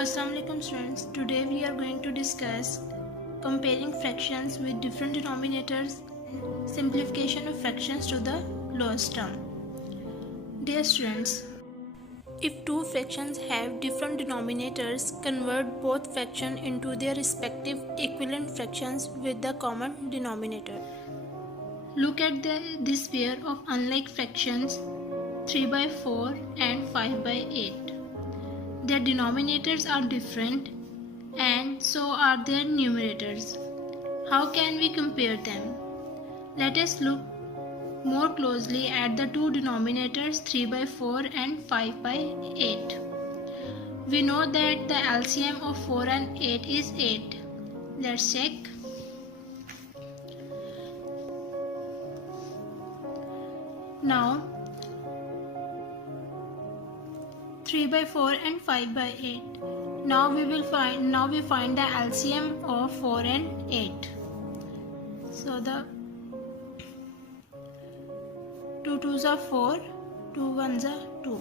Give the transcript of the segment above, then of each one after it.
Assalamualaikum students. Today we are going to discuss comparing fractions with different denominators, simplification of fractions to the lowest term. Dear students, if two fractions have different denominators, convert both fractions into their respective equivalent fractions with the common denominator. Look at this pair of unlike fractions 3 by 4 and 5 by 8. Their denominators are different and so are their numerators. How can we compare them? Let us look more closely at the two denominators 3 by 4 and 5 by 8. We know that the LCM of 4 and 8 is 8. Let's check. Now 3 by 4 and 5 by 8. Now we find the LCM of 4 and 8. So the 2 2s are 4, 2 1s are 2.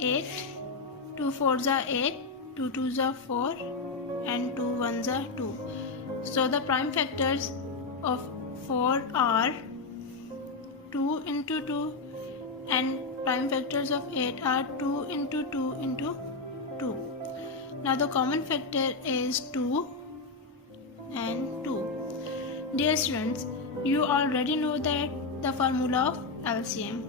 8, 2 4s are 8, 2 2s are 4 and 2 1s are 2. So the prime factors of 4 are 2 into 2 and prime factors of 8 are 2 into 2 into 2. Now the common factor is 2 and 2. Dear students, you already know that the formula of LCM.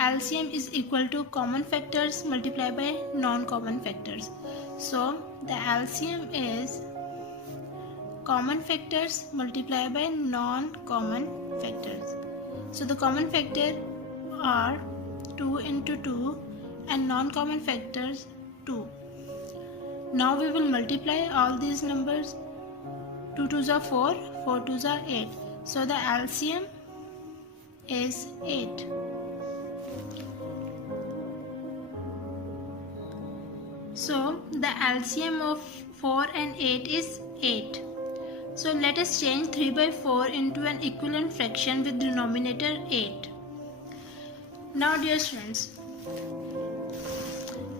LCM is equal to common factors multiplied by non-common factors. So the LCM is common factors multiplied by non-common factors. So the common factor are 2 into 2 and non-common factors 2. Now we will multiply all these numbers. 2 2s are 4, 4 2s are 8. So the LCM is 8. So the LCM of 4 and 8 is 8. So let us change 3 by 4 into an equivalent fraction with denominator 8. Now dear students,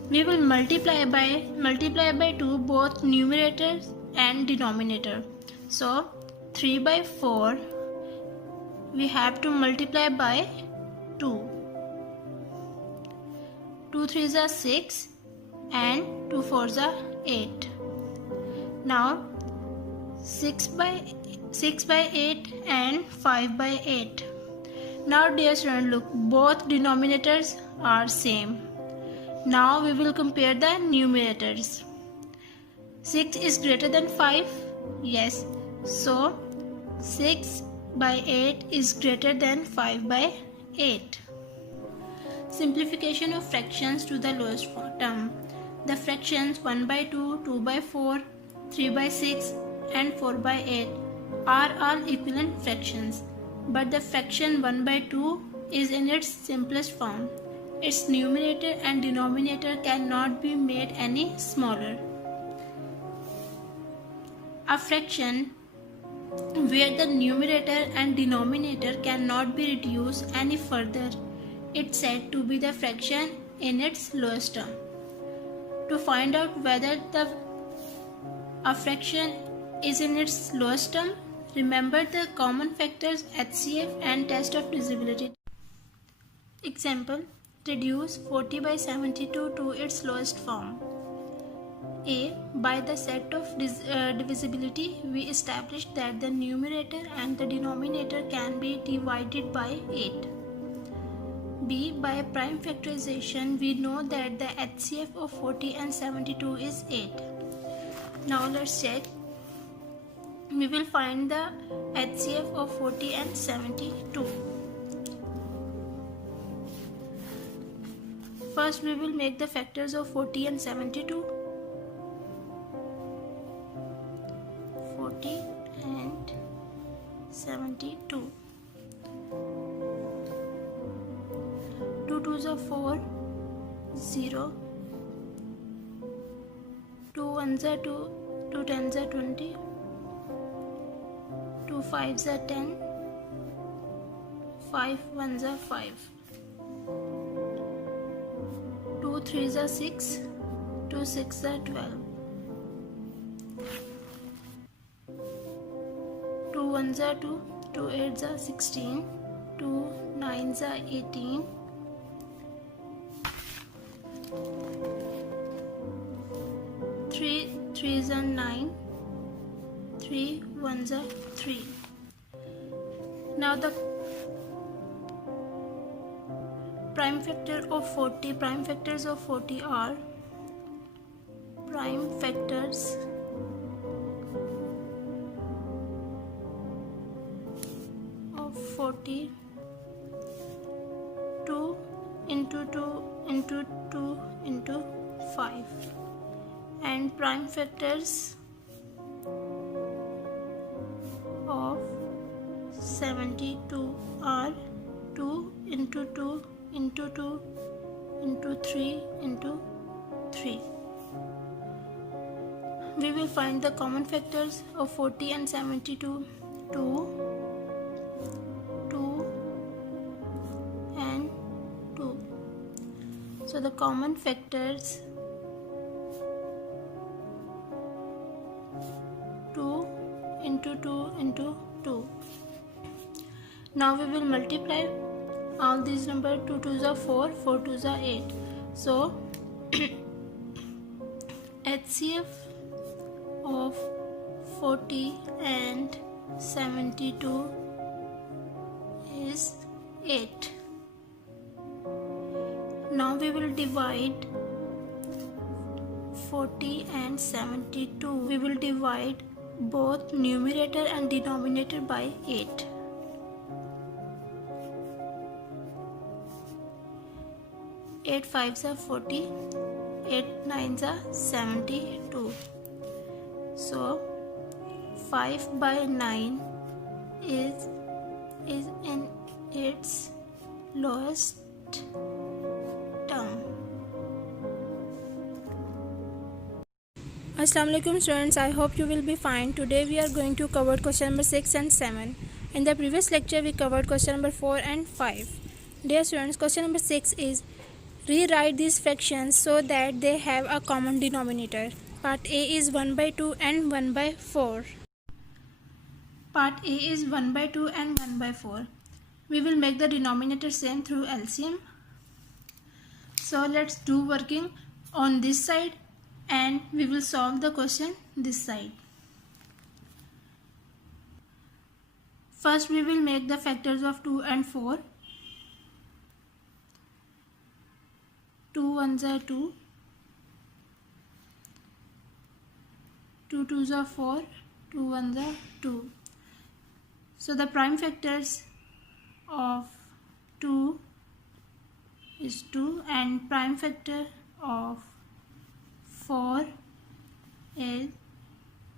we will multiply by 2 both numerator and denominator. So 3 by 4 we have to multiply by 2. 2 3s are 6 and 2 4s are 8. Now 6 by 8 and 5 by 8. Now dear student, look, both denominators are same. Now we will compare the numerators. 6 is greater than 5? Yes. So 6 by 8 is greater than 5 by 8. Simplification of fractions to the lowest term. The fractions 1 by 2, 2 by 4, 3 by 6 and 4 by 8 are all equivalent fractions. But the fraction 1 by 2 is in its simplest form. Its numerator and denominator cannot be made any smaller. A fraction where the numerator and denominator cannot be reduced any further is said to be the fraction in its lowest term. To find out whether a fraction is in its lowest term, remember the common factors HCF and test of divisibility. Example, reduce 40 by 72 to its lowest form. A. By the set of divisibility, we established that the numerator and the denominator can be divided by 8. B. By prime factorization, we know that the HCF of 40 and 72 is 8. Now let's check. We will find the HCF of 40 and 72. First we will make the factors of 40 and 72. 40 and 72. 2 2s are 4, 0. 2 1s are 2, 2 10s are 20. 2 5s are 10, 5 1s are 5. 2 3s are 6, 2 6 are 12. 2 1s are 2. 2 8s are 16. 2 9s are 18. 3 3s are 9. 3 1s are 3. Now the prime factor of 40. Prime factors of 40 are prime factors of 40. 2 into 2 into 2 into 5, and prime factors of 72 are 2 into 2 into 2 into 3 into 3. We will find the common factors of 40 and 72. 2 and 2. So the common factors 2 into 2 into 2. Now we will multiply all these numbers. 2 2s are 4, 4 2s are 8. So HCF of 40 and 72 is 8. Now we will divide 40 and 72. We will divide both numerator and denominator by 8. 8 5s are 40. 8 9s are 72. So 5 by 9 is in its lowest term. Assalamu alaikum students, I hope you will be fine. Today we are going to cover question number 6 and 7. In the previous lecture we covered question number 4 and 5. Dear students, question number 6 is rewrite these fractions so that they have a common denominator. Part A is 1 by 2 and 1 by 4. Part A is 1 by 2 and 1 by 4. We will make the denominator same through LCM. So let's do working on this side and we will solve the question this side. First we will make the factors of 2 and 4. 2 1s are 2. 2 2s are 4. 2 1s are 2. So the prime factors of 2 is 2 and prime factor of 4 is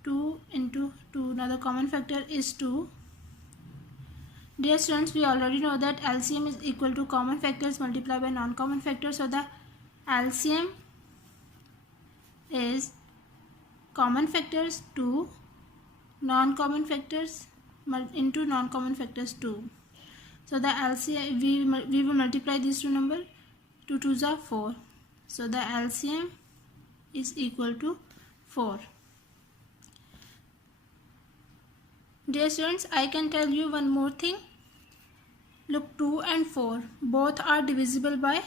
2 into 2. Now the common factor is 2. Dear students, we already know that LCM is equal to common factors multiplied by non-common factors. So the LCM is common factors 2, non-common factors into non-common factors 2. So the LCM, we will multiply these two numbers. 2 2s are 4. So the LCM is equal to 4. Dear students, I can tell you one more thing. Look, 2 and 4 both are divisible by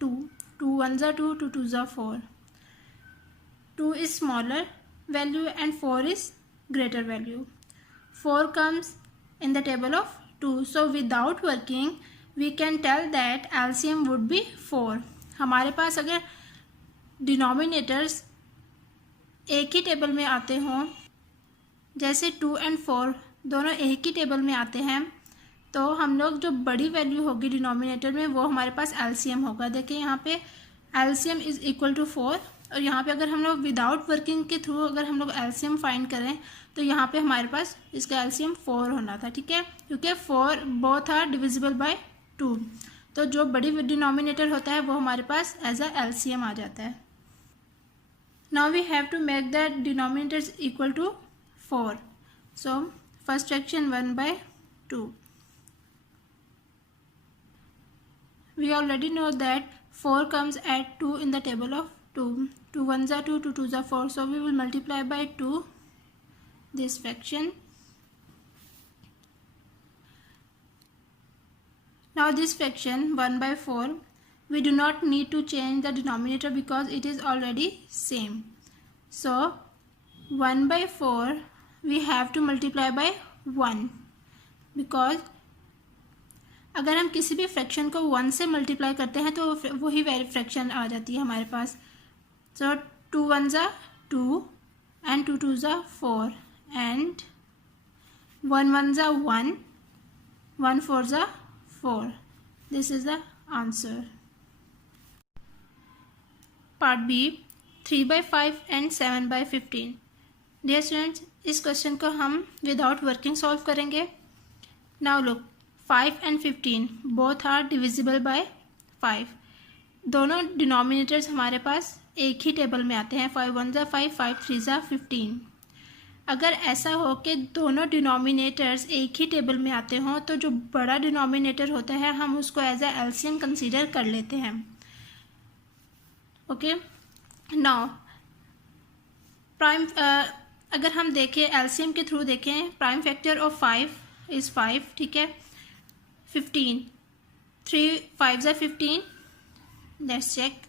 2. 2 1s are 2, 2 2s are 4. 2 is smaller value and 4 is greater value. 4 comes in the table of 2. So without working we can tell that LCM would be 4. हमारे पास अगर denominators एक ही table में आते हों, जैसे 2 and 4 दोनों एक ही table में आते हैं, तो हम लोग जो बड़ी वैल्यू होगी डिनोमिनेटर में वो हमारे पास LCM होगा. देखिए यहाँ पे LCM इज़ इक्वल टू 4 और यहाँ पे अगर हम लोग विदाउट वर्किंग के थ्रू अगर हम लोग LCM फाइंड करें तो यहाँ पे हमारे पास इसका LCM 4 होना था. ठीक है, क्योंकि 4 बोथ आर डिविजिबल बाय 2. तो जो बड़ी डिनोमिनेटर होता है वो हमारे पास एज अ LCM आ जाता है. Now we have to make the denominators equal to 4. So first fraction 1 by 2. We already know that 4 comes at 2 in the table of 2. 2 1s are 2, 2 2s are 4. So we will multiply by 2 this fraction. Now this fraction 1 by 4, we do not need to change the denominator because it is already same. So 1 by 4 we have to multiply by 1, because अगर हम किसी भी fraction को 1 से multiply करते हैं तो वही फ्रैक्शन आ जाती है हमारे पास. सो 2 1s are 2 and 2 2s are 4 and 1 1s are 1, 1 4s are 4. This is the answer. Part B, 3 by 5 and 7 by 15. Dear students, इस क्वेश्चन को हम विदाउट वर्किंग सॉल्व करेंगे. Now look, 5 and 15 both are divisible by 5. दोनों denominators हमारे पास एक ही table में आते हैं. 5 1s are 5, 5 3s are 15. अगर ऐसा हो कि दोनों डिनोमिनेटर्स एक ही टेबल में आते हों तो जो बड़ा डिनोमिनेटर होता है हम उसको एज अ एलसीएम कंसीडर कर लेते हैं. ओके, नाउ प्राइम अगर हम देखें एलसीएम के थ्रू देखें, प्राइम फैक्टर ऑफ 5 इज़ 5. ठीक है. 15, 3 5s are 15. Let's check.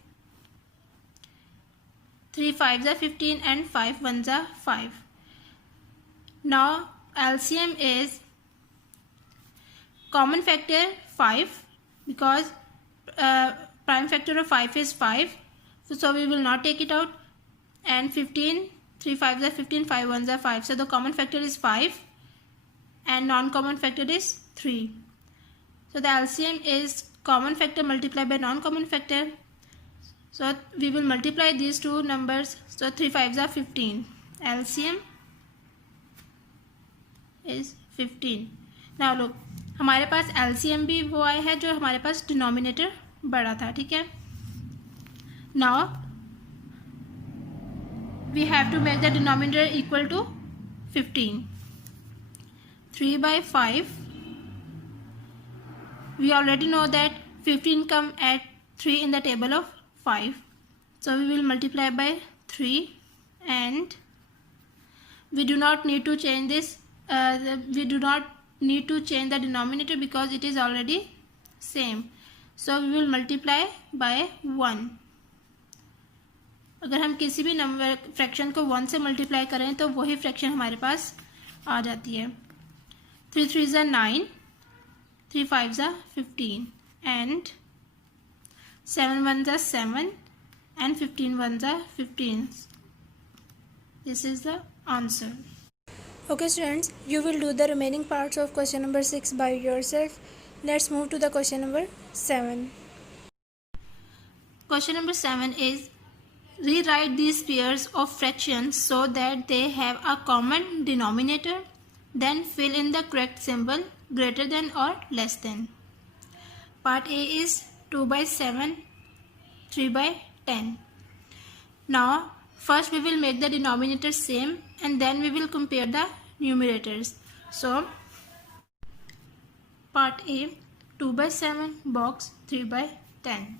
3 5s are 15 and 5 1s are 5. Now LCM is common factor 5 because prime factor of 5 is 5. So we will not take it out. And 15, 3 5s are 15, 5 1s are 5. So the common factor is 5 and non-common factor is 3. So the LCM is common factor multiplied by non-common factor. So we will multiply these two numbers. So 3 5s are 15. LCM is 15. Now look, हमारे पास LCM भी वो आया है जो हमारे पास denominator बड़ा था. ठीक है. Now we have to make the denominator equal to 15. 3 by 5. We already know that 15 come at 3 in the table of 5. So we will multiply by 3 and we do not need to change this. We do not need to change the denominator because it is already same. So we will multiply by 1. अगर हम किसी भी number fraction को 1 से multiply करें तो वही fraction हमारे पास आ जाती है. 3 3s are 9, 3 5s are 15 and 7 1s are 7 and 15 1s are 15. This is the answer. Okay students, you will do the remaining parts of question number 6 by yourself. Let's move to the question number 7. Question number 7 is, rewrite these pairs of fractions so that they have a common denominator. Then fill in the correct symbol greater than or less than. Part A is 2 by 7, 3 by 10. Now first we will make the denominator same and then we will compare the numerators. So part A, 2 by 7 box 3 by 10.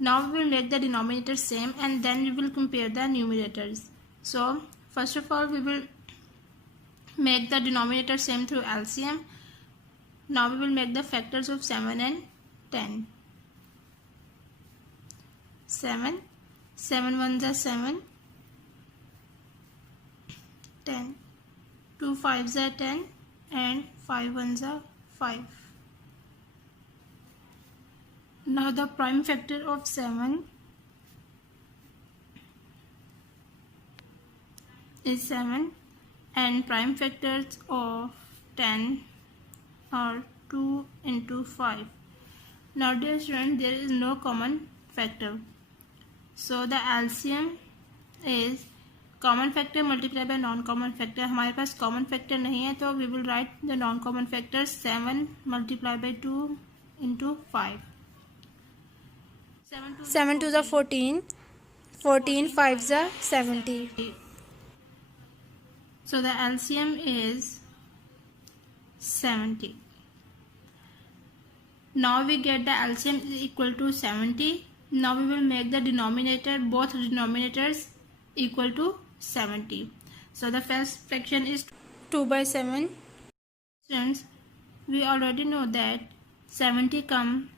Now we will make the denominator same and then we will compare the numerators. So first of all we will make the denominator same through LCM. Now we will make the factors of 7 and 10. 7 1s are 7, 10, 2 5s are 10 and 5 1s are 5. Now the prime factor of 7 is 7 and prime factors of 10 are 2 into 5. Now dear students, there is no common factor. So the LCM is common factor multiplied by non-common factor. हमारे पास common factor नहीं है तो we will write the non-common factor 7 multiplied by 2 into 5. 7 2s are 14, 14 5s are 70. So the LCM is 70. Now we get the LCM is equal to 70. Now we will make the denominator, both denominators equal to 70. So the first fraction is 2 by 7. Students, we already know that 70 comes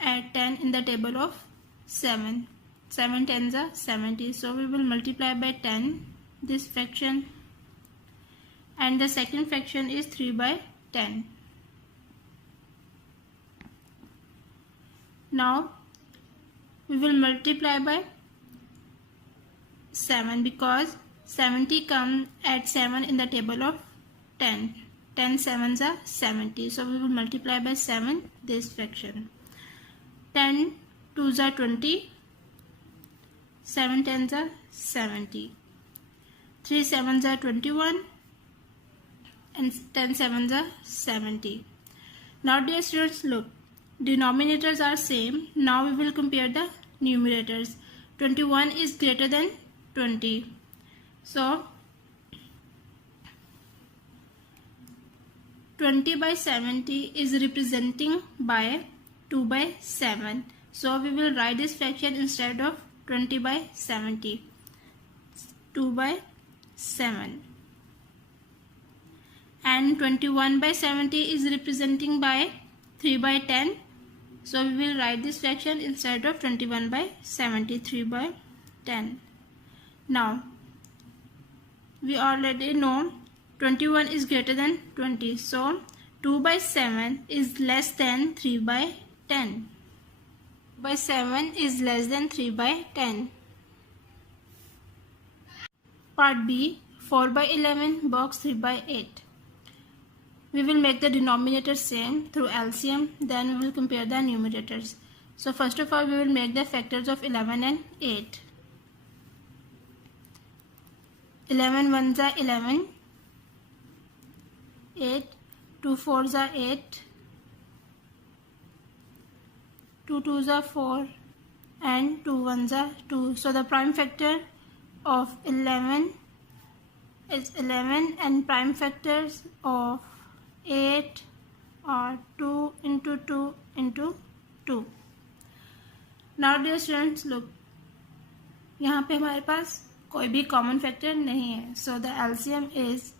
at 10 in the table of 7. 7 tens are 70. So we will multiply by 10 this fraction, and the second fraction is 3 by 10. Now we will multiply by 7 because 70 comes at 7 in the table of 10. 10 sevens are 70. So we will multiply by 7 this fraction. 10 twos are 20. 7 tens are 70. 3 sevens are 21. And 10 sevens are 70. Now dear students, look. Denominators are same. Now we will compare the numerators. 21 is greater than 20. So 20 by 70 is representing by 2 by 7. So we will write this fraction instead of 20 by 70. 2 by 7. And 21 by 70 is representing by 3 by 10. So we will write this fraction instead of 21 by 73 by 10. Now we already know 21 is greater than 20. So 2 by 7 is less than 3 by 10. 2 by 7 is less than 3 by 10. Part B, 4 by 11 box 3 by 8. We will make the denominator same through LCM, then we will compare the numerators. So first of all, we will make the factors of 11 and 8. 11 ones are 11, 8, 2 fours are 8, 2 twos are 4, and 2 ones are 2. So the prime factor of 11 is 11, and prime factors of 8 are 2 into 2 into 2. Now dear students, look, यहाँ पे हमारे पास कोई भी common factor नहीं है. So the LCM is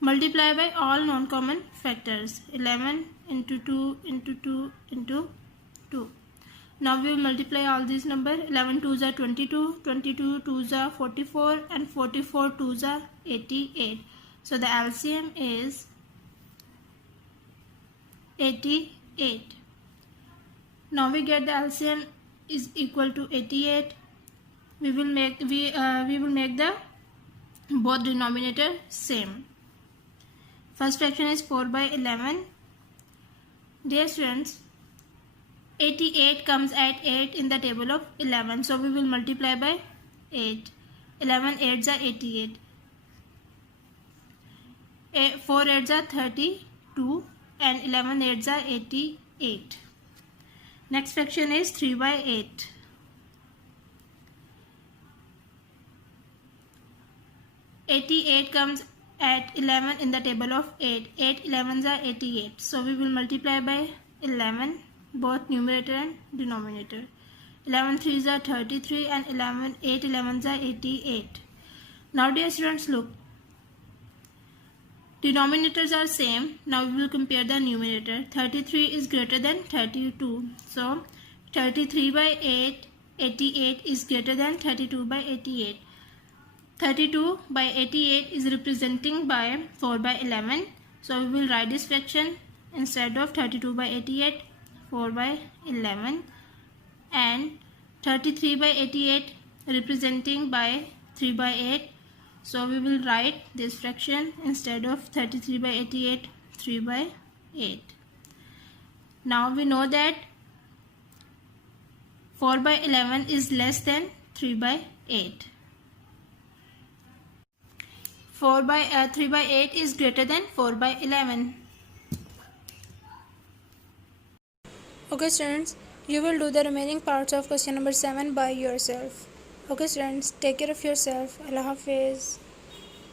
multiply by all non-common factors. 11 into 2 into 2 into 2. Now we will multiply all these numbers. 11 twos are 22, 22 twos are 44, and 44 twos are 88. So the LCM is 88. Now we get the LCM is equal to 88. We will make the both denominator same. First fraction is 4 by 11. Dear students, 88 comes at 8 in the table of 11. So we will multiply by 8. 11 8s are 88. 4 8s are 32. And 11 8s are 88. Next fraction is 3 by 8. 88 comes at 11 in the table of 8. 8 11s are 88. So we will multiply by 11. Both numerator and denominator. 11 3s are 33, and 8 11s are 88. Now dear students, look, denominators are same. Now we will compare the numerator. 33 is greater than 32. So 33 by 8, 88 is greater than 32 by 88. 32 by 88 is representing by 4 by 11. So we will write this fraction instead of 32 by 88. 4 by 11, and 33 by 88 representing by 3 by 8. So we will write this fraction instead of 33 by 88, 3 by 8. Now we know that 4 by 11 is less than 3 by 8. 3 by 8 is greater than 4 by 11. Okay students, you will do the remaining parts of question number 7 by yourself. Okay students, take care of yourself. Allah Hafiz.